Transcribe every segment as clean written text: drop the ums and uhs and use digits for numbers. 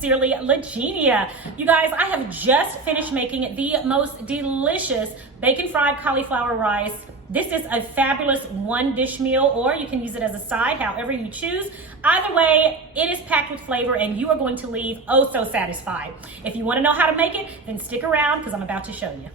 Sincerely Legenia. You guys, I have just finished making the most delicious bacon fried cauliflower rice. This is a fabulous one dish meal, or you can use it as a side, however you choose. Either way, it is packed with flavor and you are going to leave oh so satisfied. If you want to know how to make it, then stick around because I'm about to show you.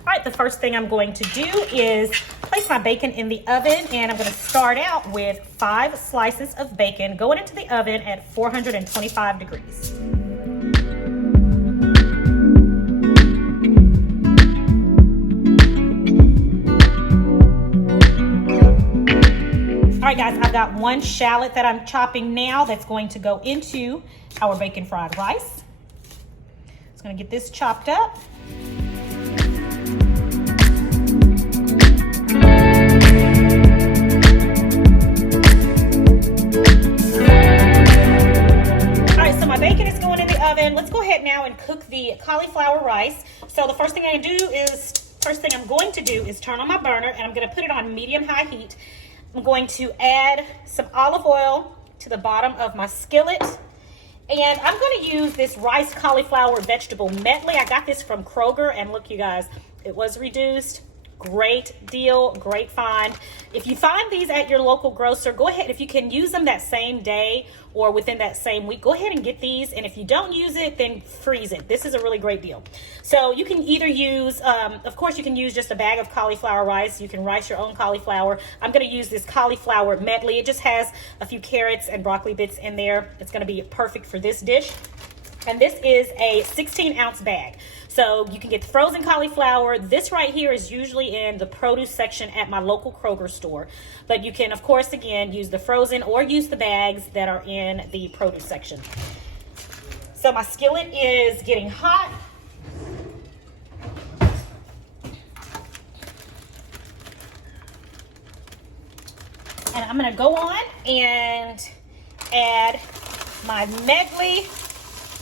All right, the first thing I'm going to do is place my bacon in the oven, and I'm going to start out with 5 slices of bacon going into the oven at 425 degrees. All right, guys, I've got 1 shallot that I'm chopping now that's going to go into our bacon fried rice. Just going to get this chopped up. Let's go ahead now and cook the cauliflower rice. So the first thing I'm going to do is turn on my burner, and I'm going to put it on medium-high heat. I'm going to add some olive oil to the bottom of my skillet, and I'm going to use this rice cauliflower vegetable medley. I got this from Kroger, and look, you guys, it was reduced. Great deal, great find. If you find these at your local grocer, go ahead. If you can use them that same day or within that same week, go ahead and get these. And if you don't use it, then freeze it. This is a really great deal. So you can either use, of course, you can use just a bag of cauliflower rice. You can rice your own cauliflower. I'm going to use this cauliflower medley. It just has a few carrots and broccoli bits in there. It's going to be perfect for this dish. And this is a 16-ounce bag. So you can get the frozen cauliflower. This right here is usually in the produce section at my local Kroger store. But you can, of course, again, use the frozen or use the bags that are in the produce section. So my skillet is getting hot. And I'm going to go on and add my medley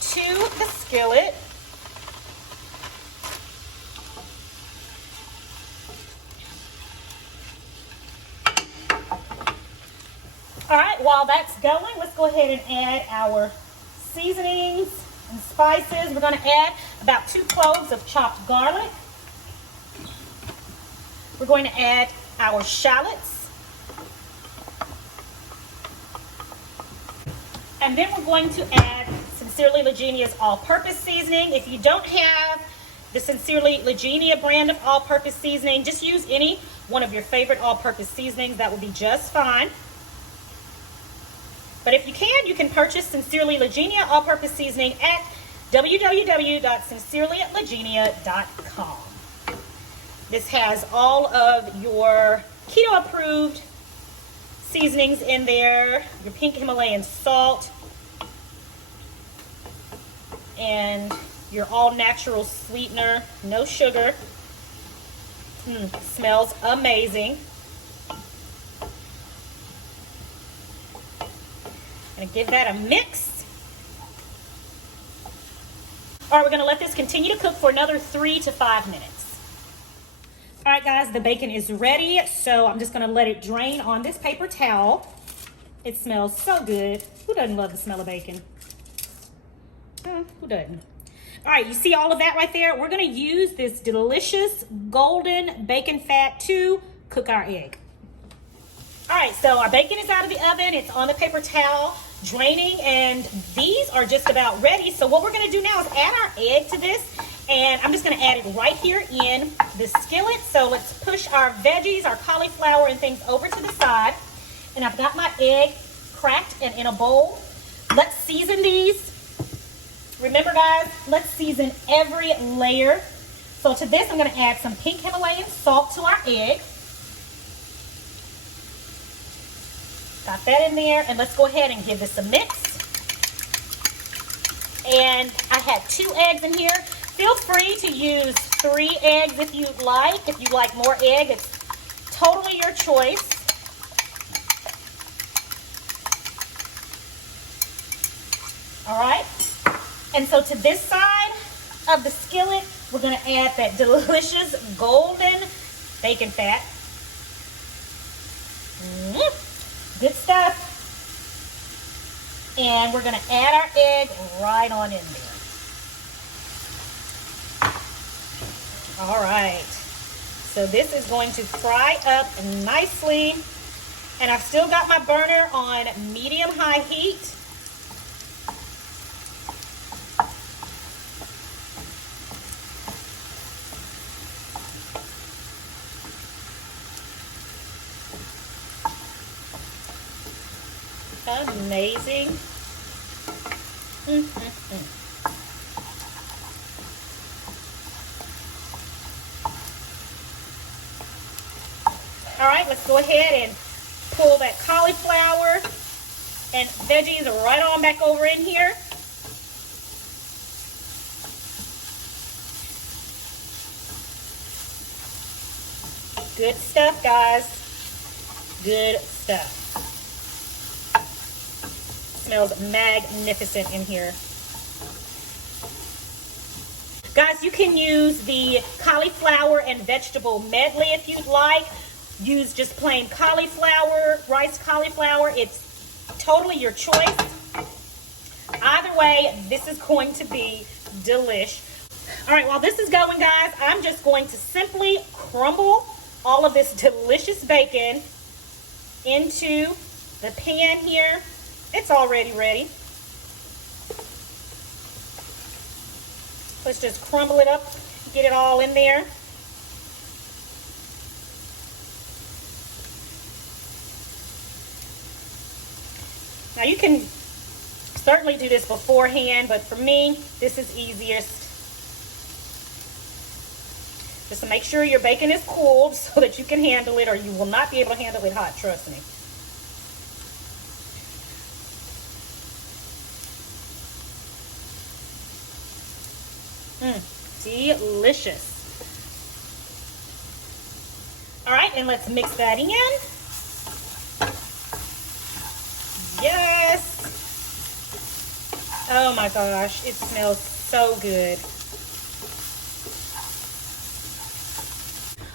to the skillet. All right, while that's going, let's go ahead and add our seasonings and spices. We're going to add about 2 cloves of chopped garlic. We're going to add our shallots. And then we're going to add Sincerely Legenia's all-purpose seasoning. If you don't have the Sincerely Legenia brand of all-purpose seasoning, just use any one of your favorite all-purpose seasonings. That will be just fine. But if you can purchase Sincerely Legenia all-purpose seasoning at www.sincerelylegenia.com. This has all of your keto-approved seasonings in there, your pink Himalayan salt, and your all-natural sweetener, no sugar. Smells amazing. Gonna give that a mix. All right, we're gonna let this continue to cook for another 3 to 5 minutes. All right, guys, the bacon is ready, so I'm just gonna let it drain on this paper towel. It smells so good. Who doesn't love the smell of bacon? Who doesn't? All right, you see all of that right there? We're gonna use this delicious golden bacon fat to cook our egg. All right, so our bacon is out of the oven. It's on the paper towel, draining, and these are just about ready. So what we're gonna do now is add our egg to this, and I'm just gonna add it right here in the skillet. So let's push our veggies, our cauliflower and things over to the side. And I've got my egg cracked and in a bowl. Let's season these. Remember, guys, let's season every layer. So to this, I'm gonna add some pink Himalayan salt to our egg. Got that in there, and let's go ahead and give this a mix. And I had 2 eggs in here. Feel free to use 3 eggs if you'd like. If you like more egg, it's totally your choice. All right. And so to this side of the skillet, we're going to add that delicious golden bacon fat. Good stuff. And we're gonna add our egg right on in there. All right, so this is going to fry up nicely. And I've still got my burner on medium-high heat. Amazing. All right, let's go ahead and pull that cauliflower and veggies right on back over in here. Good stuff, guys. Good stuff. Smells magnificent in here. Guys, you can use the cauliflower and vegetable medley if you'd like. Use just plain cauliflower, rice cauliflower. It's totally your choice. Either way, this is going to be delish. All right, while this is going, guys, I'm just going to simply crumble all of this delicious bacon into the pan here. It's already ready. Let's just crumble it up, get it all in there. Now you can certainly do this beforehand, but for me, this is easiest. Just to make sure your bacon is cooled so that you can handle it, or you will not be able to handle it hot, trust me. Delicious. All right, and let's mix that in. Yes. Oh my gosh, it smells so good.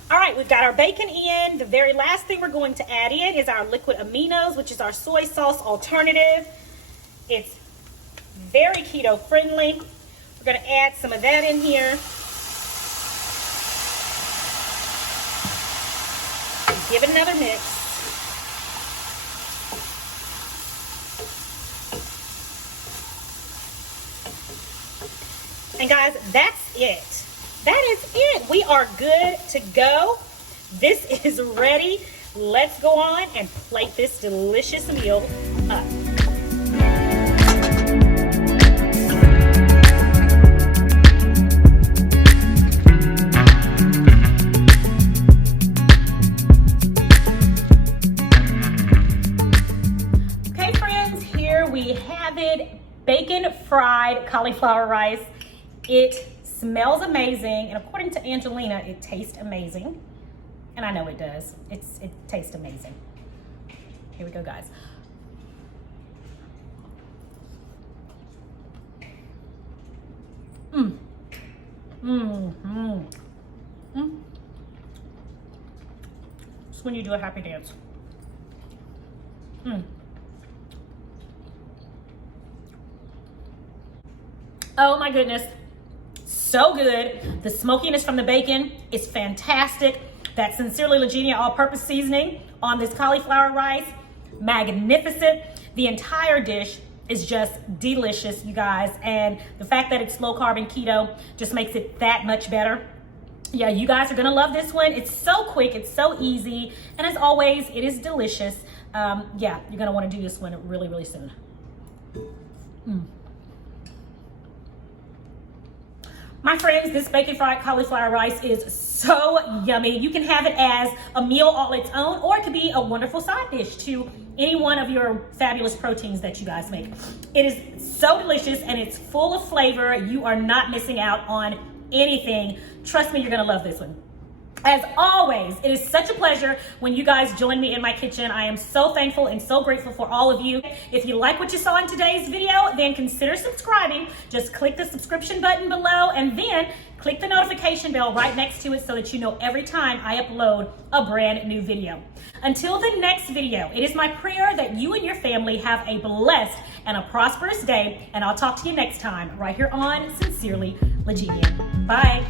All right, we've got our bacon in. The very last thing we're going to add in is our liquid aminos, which is our soy sauce alternative. It's very keto friendly. We're going to add some of that in here. Give it another mix. And guys, that's it. That is it. We are good to go. This is ready. Let's go on and plate this delicious meal up. Okay, friends, here we have it. Bacon fried cauliflower rice. It smells amazing, and according to Angelina, it tastes amazing. And I know it does. It tastes amazing. Here we go, guys. It's when you do a happy dance. Oh my goodness. So good. The smokiness from the bacon is fantastic. That Sincerely Legenia all-purpose seasoning on this cauliflower rice, magnificent. The entire dish is just delicious, you guys. And the fact that it's low carb and keto just makes it that much better. Yeah, you guys are gonna love this one. It's so quick, it's so easy. And as always, it is delicious. Yeah, you're gonna wanna do this one really, really soon. My friends, this bacon fried cauliflower rice is so yummy. You can have it as a meal all its own, or it could be a wonderful side dish to any one of your fabulous proteins that you guys make. It is so delicious and it's full of flavor. You are not missing out on anything. Trust me, you're gonna love this one. As always, it is such a pleasure when you guys join me in my kitchen. I am so thankful and so grateful for all of you. If you like what you saw in today's video, then consider subscribing. Just click the subscription button below, and then Click the notification bell right next to it so that you know every time I upload a brand new video. Until the next video, it is my prayer that you and your family have a blessed and a prosperous day, and I'll talk to you next time right here on Sincerely Legenia. Bye.